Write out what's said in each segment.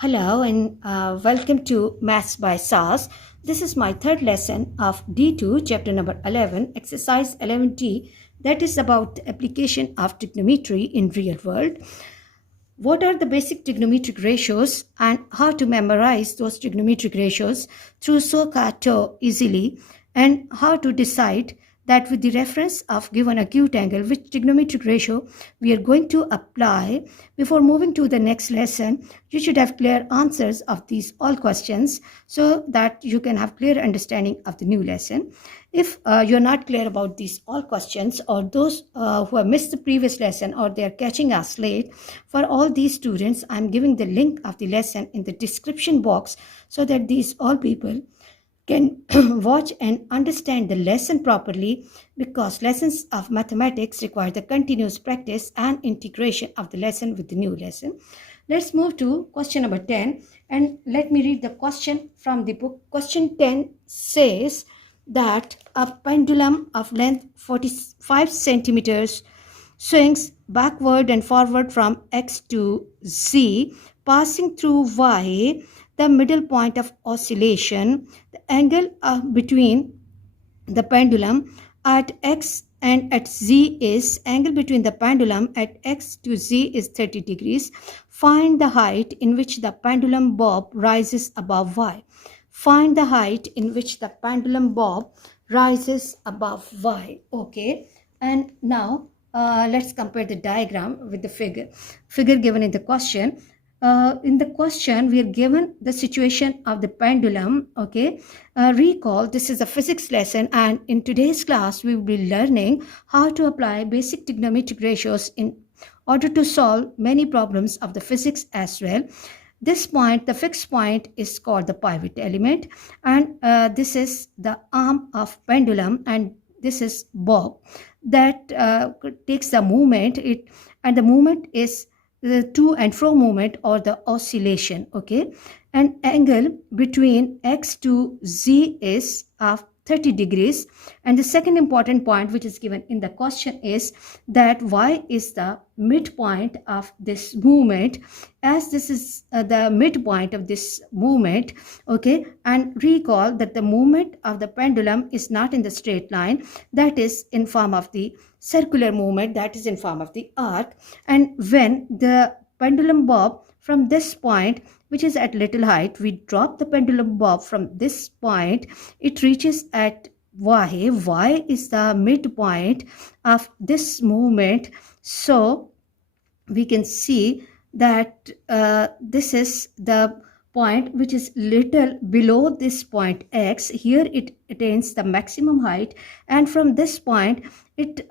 Hello and welcome to Maths by SAS. This is my third lesson of D2, chapter number 11, exercise 11T, that is about the application of trigonometry in real world. What are the basic trigonometric ratios and how to memorize those trigonometric ratios through SOHCAHTOA easily, and how to decide that with the reference of given acute angle which trigonometric ratio we are going to apply. Before moving to the next lesson, you should have clear answers of these all questions so that you can have clear understanding of the new lesson. If you're not clear about these all questions, or those who have missed the previous lesson, or they are catching us late, for all these students I'm giving the link of the lesson in the description box so that these all people can watch and understand the lesson properly, because lessons of mathematics require the continuous practice and integration of the lesson with the new lesson. Let's move to question number 10, and let me read the question from the book. Question 10 says that a pendulum of length 45 centimeters swings backward and forward from X to Z, passing through Y, the middle point of oscillation. The angle between the pendulum at X and at Z is, angle between the pendulum at X to Z is 30 degrees. Find the height in which the pendulum bob rises above Y. Find the height in which the pendulum bob rises above Y. Okay, and now let's compare the diagram with the figure given in the question. In the question, we are given the situation of the pendulum. Okay, recall this is a physics lesson, and in today's class we will be learning how to apply basic trigonometric ratios in order to solve many problems of the physics as well. This point, the fixed point, is called the pivot element, and this is the arm of pendulum, and this is bob that takes the movement. And the movement is the to and fro movement, or the oscillation. Okay, and angle between X to Z is of 30 degrees. And the second important point which is given in the question is that Y is the midpoint of this movement, as this is the midpoint of this movement. Okay, and recall that the movement of the pendulum is not in the straight line, that is in form of the circular movement, that is in form of the arc. And when the pendulum bob from this point, which is at little height, we drop the pendulum bob from this point, it reaches at Y. Y is the midpoint of this movement. So we can see that this is the point which is little below this point X. Here it attains the maximum height, and from this point it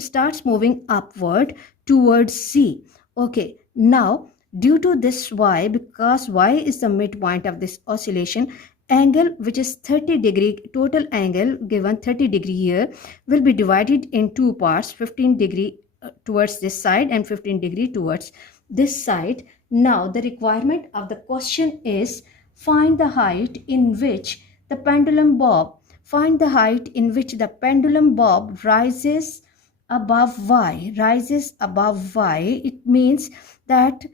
starts moving upward towards Z. Okay, now due to this Y, because Y is the midpoint of this oscillation, angle which is 30 degree, total angle given 30 degree here, will be divided in two parts, 15 degree towards this side and 15 degree towards this side. Now the requirement of the question is find the height in which the pendulum bob rises above Y. Rises above Y, it means that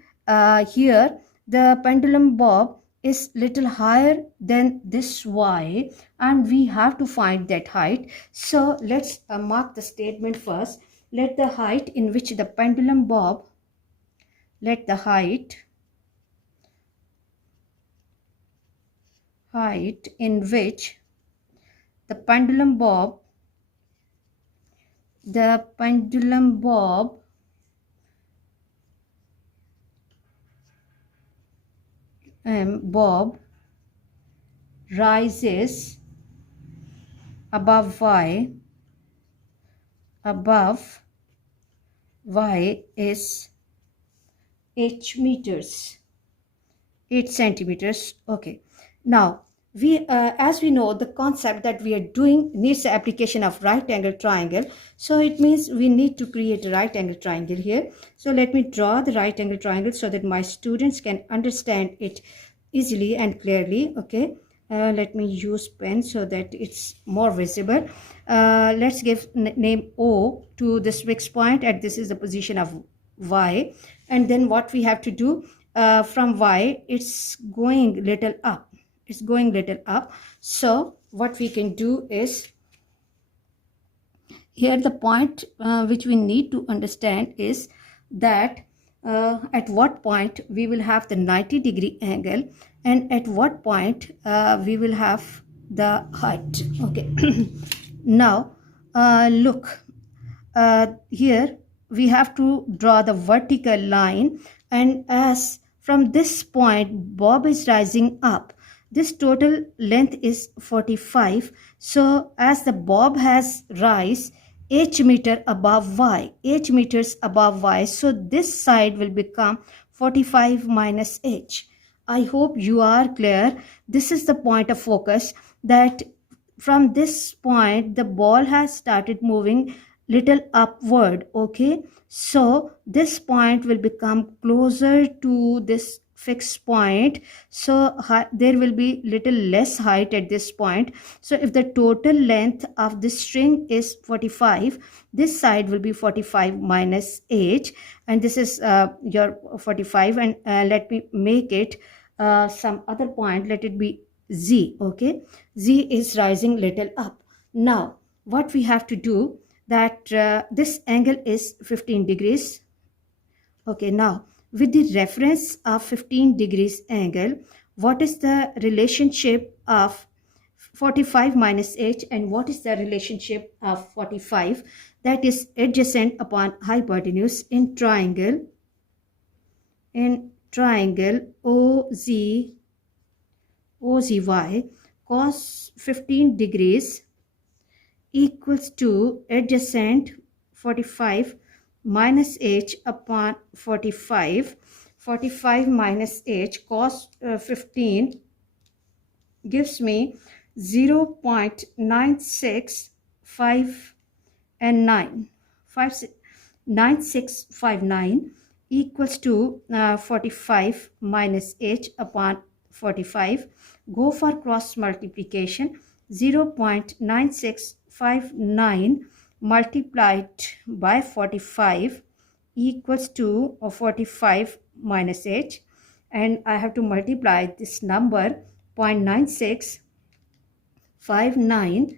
here the pendulum bob is little higher than this Y, and we have to find that height. So let's mark the statement first. Let the height in which the pendulum bob in which the pendulum bob rises above Y is 8 centimeters. Okay, now we as we know, the concept that we are doing needs the application of right angle triangle. So it means we need to create a right angle triangle here. So let me draw the right angle triangle so that my students can understand it easily and clearly. Okay, let me use pen so that it's more visible. Let's give name O to this fixed point, and this is the position of Y. And then what we have to do, from y, it's going little up. It's going little up. So what we can do is, here the point which we need to understand is that at what point we will have the 90-degree angle, and at what point we will have the height. Okay. Now look, here we have to draw the vertical line, and as from this point bob is rising up, this total length is 45. So as the bob has rise h meter above y, h meters above y, so this side will become 45 minus h. I hope you are clear. This is the point of focus, that from this point the ball has started moving little upward. Okay, so this point will become closer to this fixed point, so there will be little less height at this point. So if the total length of this string is 45, this side will be 45 minus h, and this is your 45, and let me make it some other point. Let it be z. Okay, z is rising little up. Now what we have to do, that this angle is 15 degrees. Okay, now with the reference of 15 degrees angle, what is the relationship of 45 minus h, and what is the relationship of 45? That is adjacent upon hypotenuse in triangle OZY. Cos 15 degrees equals to adjacent 45 minus h upon 45. 45 minus h, cos 15 gives me 0.9659 9659 equals to 45 minus h upon 45. Go for cross multiplication. 0.9659 multiplied by 45 equals to 45 minus h, and I have to multiply this number 0.9659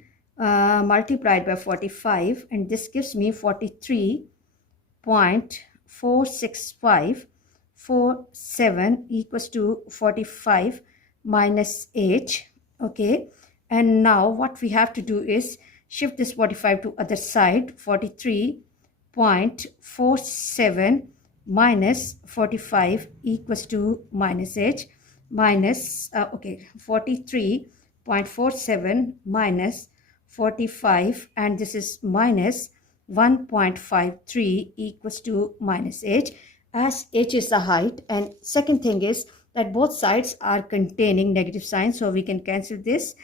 multiplied by 45, and this gives me 43.46547 equals to 45 minus h. Okay, and now what we have to do is shift this 45 to other side. 43.47 minus 45 equals to minus h, minus 43.47 minus 45, and this is minus 1.53 equals to minus h, as h is the height. And second thing is that both sides are containing negative signs, so we can cancel this,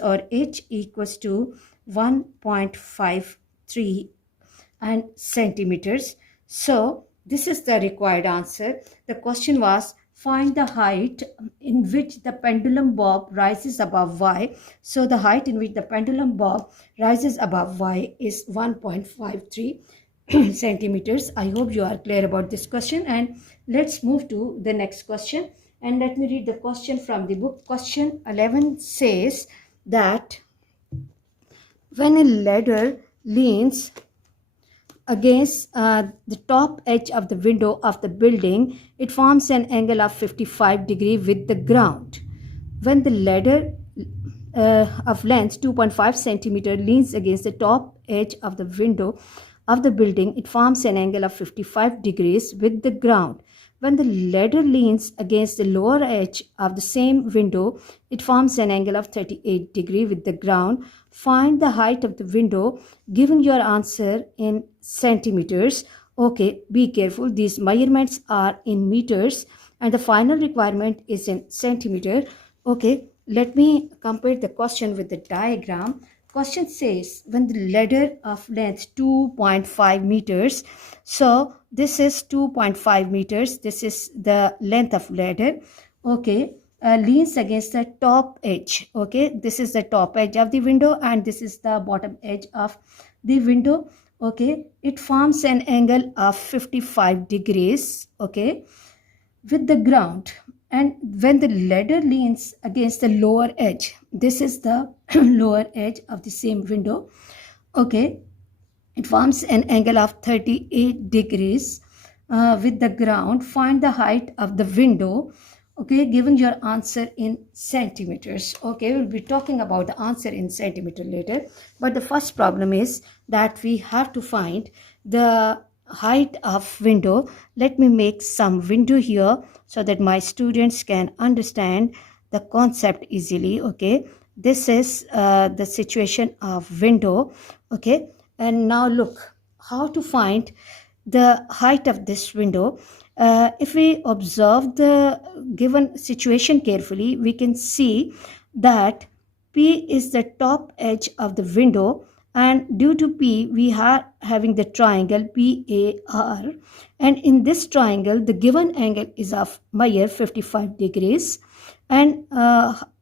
or h equals to 1.53 and centimeters. So this is the required answer. The question was, find the height in which the pendulum bob rises above y. So the height in which the pendulum bob rises above y is 1.53 centimeters. I hope you are clear about this question, and let's move to the next question. And let me read the question from the book. Question 11 says that when a ladder leans against the top edge of the window of the building, it forms an angle of 55 degrees with the ground. When the ladder of length 2.5 centimeter leans against the top edge of the window of the building, it forms an angle of 55 degrees with the ground. When the ladder leans against the lower edge of the same window, it forms an angle of 38 degrees with the ground. Find the height of the window, giving your answer in centimeters. Okay, be careful. These measurements are in meters and the final requirement is in centimeter. Okay, let me compare the question with the diagram. Question says when the ladder of length 2.5 meters, so this is 2.5 meters, this is the length of ladder, okay, leans against the top edge. Okay, this is the top edge of the window and this is the bottom edge of the window. Okay, it forms an angle of 55 degrees. Okay, with the ground, and when the ladder leans against the lower edge, this is the lower edge of the same window, okay, it forms an angle of 38 degrees with the ground. Find the height of the window, okay, given your answer in centimeters. Okay, we'll be talking about the answer in centimeter later, but the first problem is that we have to find the height of window. Let me make some window here so that my students can understand the concept easily. Okay, this is the situation of window. Okay, and now look how to find the height of this window. If we observe the given situation carefully, we can see that P is the top edge of the window, and due to P we are having the triangle PAR, and in this triangle the given angle is of Meyer 55 degrees, and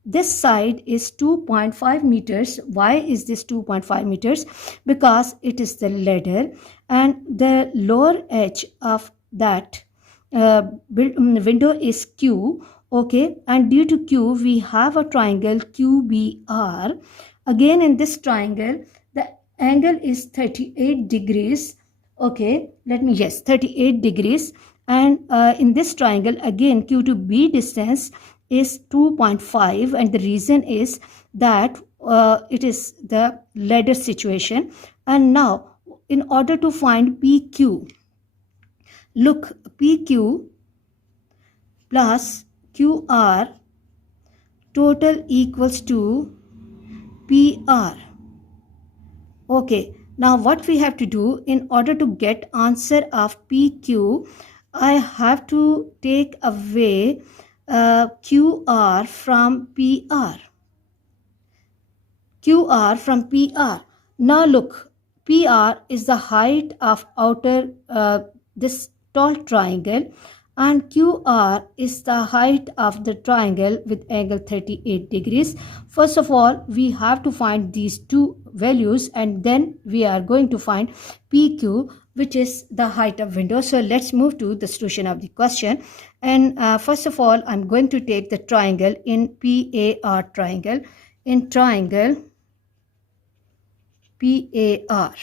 this side is 2.5 meters. Why is this 2.5 meters? Because it is the ladder, and the lower edge of that window is Q. Okay, and due to Q we have a triangle QBR. Again, in this triangle the angle is 38 degrees. Okay, 38 degrees, and in this triangle again Q to B distance is 2.5, and the reason is that it is the ladder situation. And now in order to find PQ, look, PQ plus QR total equals to PR. Okay, now what we have to do in order to get answer of PQ, I have to take away QR from PR. QR from PR. Now look, PR is the height of outer this tall triangle, and QR is the height of the triangle with angle 38 degrees. First of all, we have to find these two values, and then we are going to find PQ, which is the height of window. So let's move to the solution of the question. And first of all, I'm going to take the triangle in PAR triangle. In triangle PAR,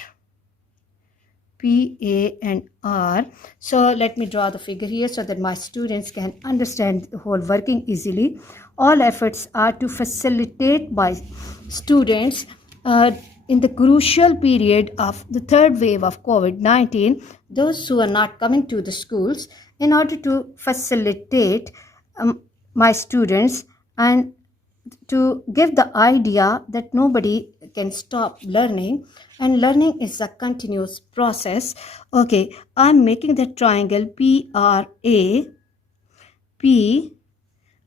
PA and R. So let me draw the figure here so that my students can understand the whole working easily. All efforts are to facilitate by students in the crucial period of the third wave of COVID-19, those who are not coming to the schools, in order to facilitate my students and to give the idea that nobody can stop learning, and learning is a continuous process. Okay, I'm making the triangle PRA, P,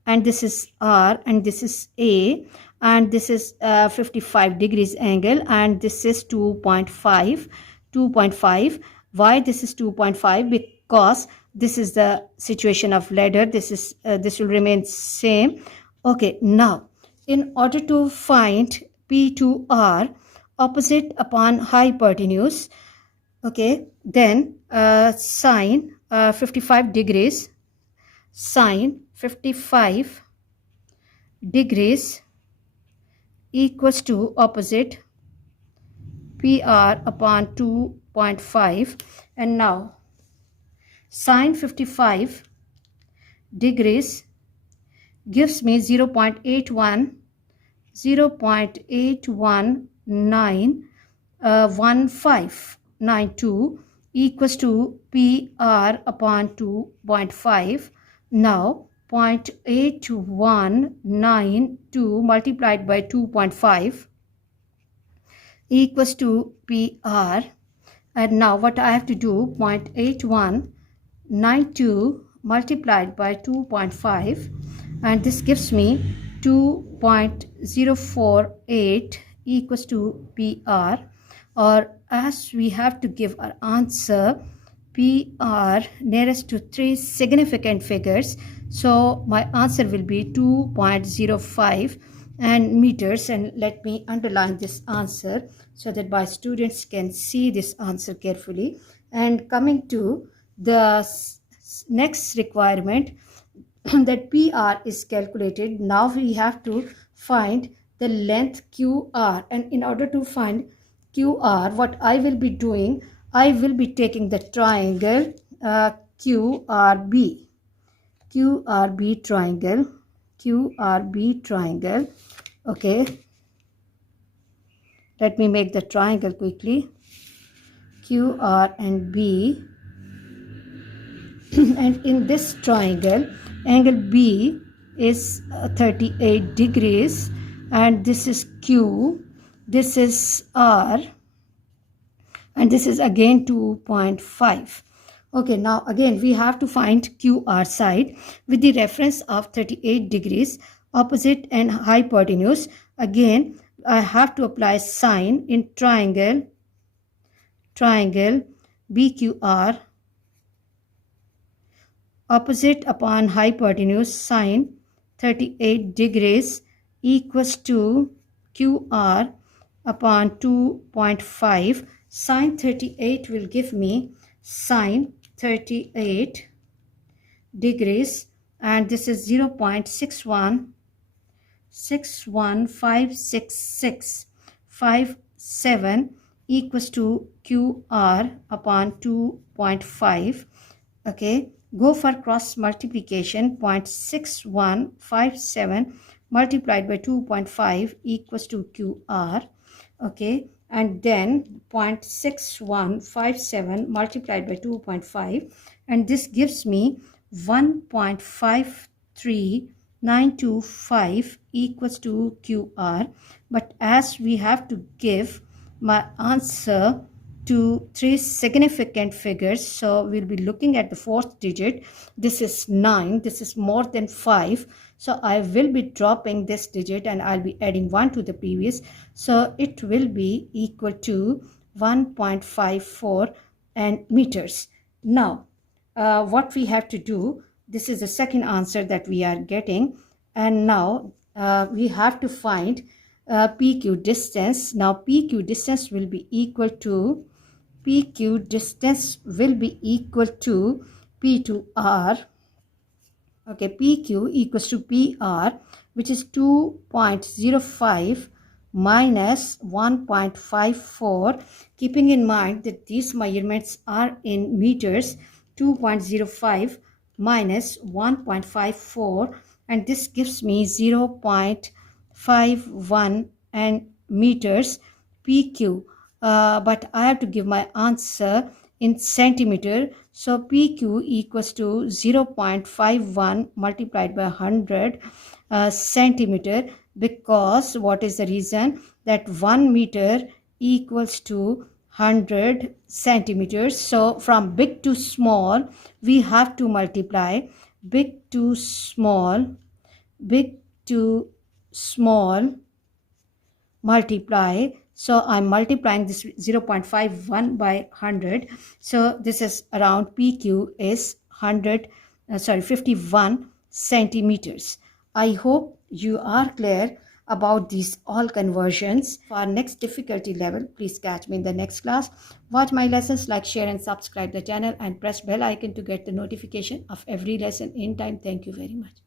and this is R, and this is A, and this is 55 degrees angle, and this is 2.5. Why this is 2.5? Because this is the situation of ladder. This will remain same. Okay, now in order to find P to R, opposite upon hypotenuse, okay, then sine 55 degrees, sine 55 degrees equals to opposite PR upon 2.5, and now sine 55 degrees gives me 0.8191592 equals to PR upon 2.5. Now 0.8192 multiplied by 2.5 equals to PR. And now what I have to do, 0.8192 multiplied by 2.5, and this gives me 2.048 equals to PR. Or as we have to give our answer PR nearest to 3 significant figures, so my answer will be 2.05 and meters. And let me underline this answer so that my students can see this answer carefully. And coming to the next requirement that PR is calculated. Now we have to find the length QR, and in order to find QR, what I will be doing, I will be taking the triangle QRB triangle. Okay, let me make the triangle quickly. QR and B, and in this triangle, angle B is 38 degrees, and this is Q, this is R, and this is again 2.5. Okay, now again we have to find QR side with the reference of 38 degrees, opposite and hypotenuse. Again, I have to apply sine in triangle BQR, opposite upon hypotenuse, sine 38 degrees equals to QR upon 2.5. Sine 38 will give me sine 38 degrees, and this is 0.6161567 equals to QR upon 2.5. Okay, go for cross multiplication. 0.6157 multiplied by 2.5 equals to QR. Okay, and then 0.6157 multiplied by 2.5, and this gives me 1.53925 equals to QR. But as we have to give my answer to three significant figures, so we'll be looking at the fourth digit. This is 9, this is more than 5, so I will be dropping this digit and I'll be adding 1 to the previous, so it will be equal to 1.54 and meters. Now what we have to do, this is the second answer that we are getting, and now we have to find PQ distance. Now PQ distance will be equal to P to R. Okay, PQ equals to PR, which is 2.05 minus 1.54. Keeping in mind that these measurements are in meters, 2.05 minus 1.54, and this gives me 0.51 and meters PQ. But I have to give my answer in centimeter, so PQ equals to 0.51 multiplied by 100 centimeter, because what is the reason? That 1 meter equals to 100 centimeters. So from big to small we have to multiply, big to small multiply. So I'm multiplying this 0.51 by 100. So this is around PQ is 51 centimeters. I hope you are clear about these all conversions. For our next difficulty level, please catch me in the next class. Watch my lessons, like, share and subscribe the channel, and press bell icon to get the notification of every lesson in time. Thank you very much.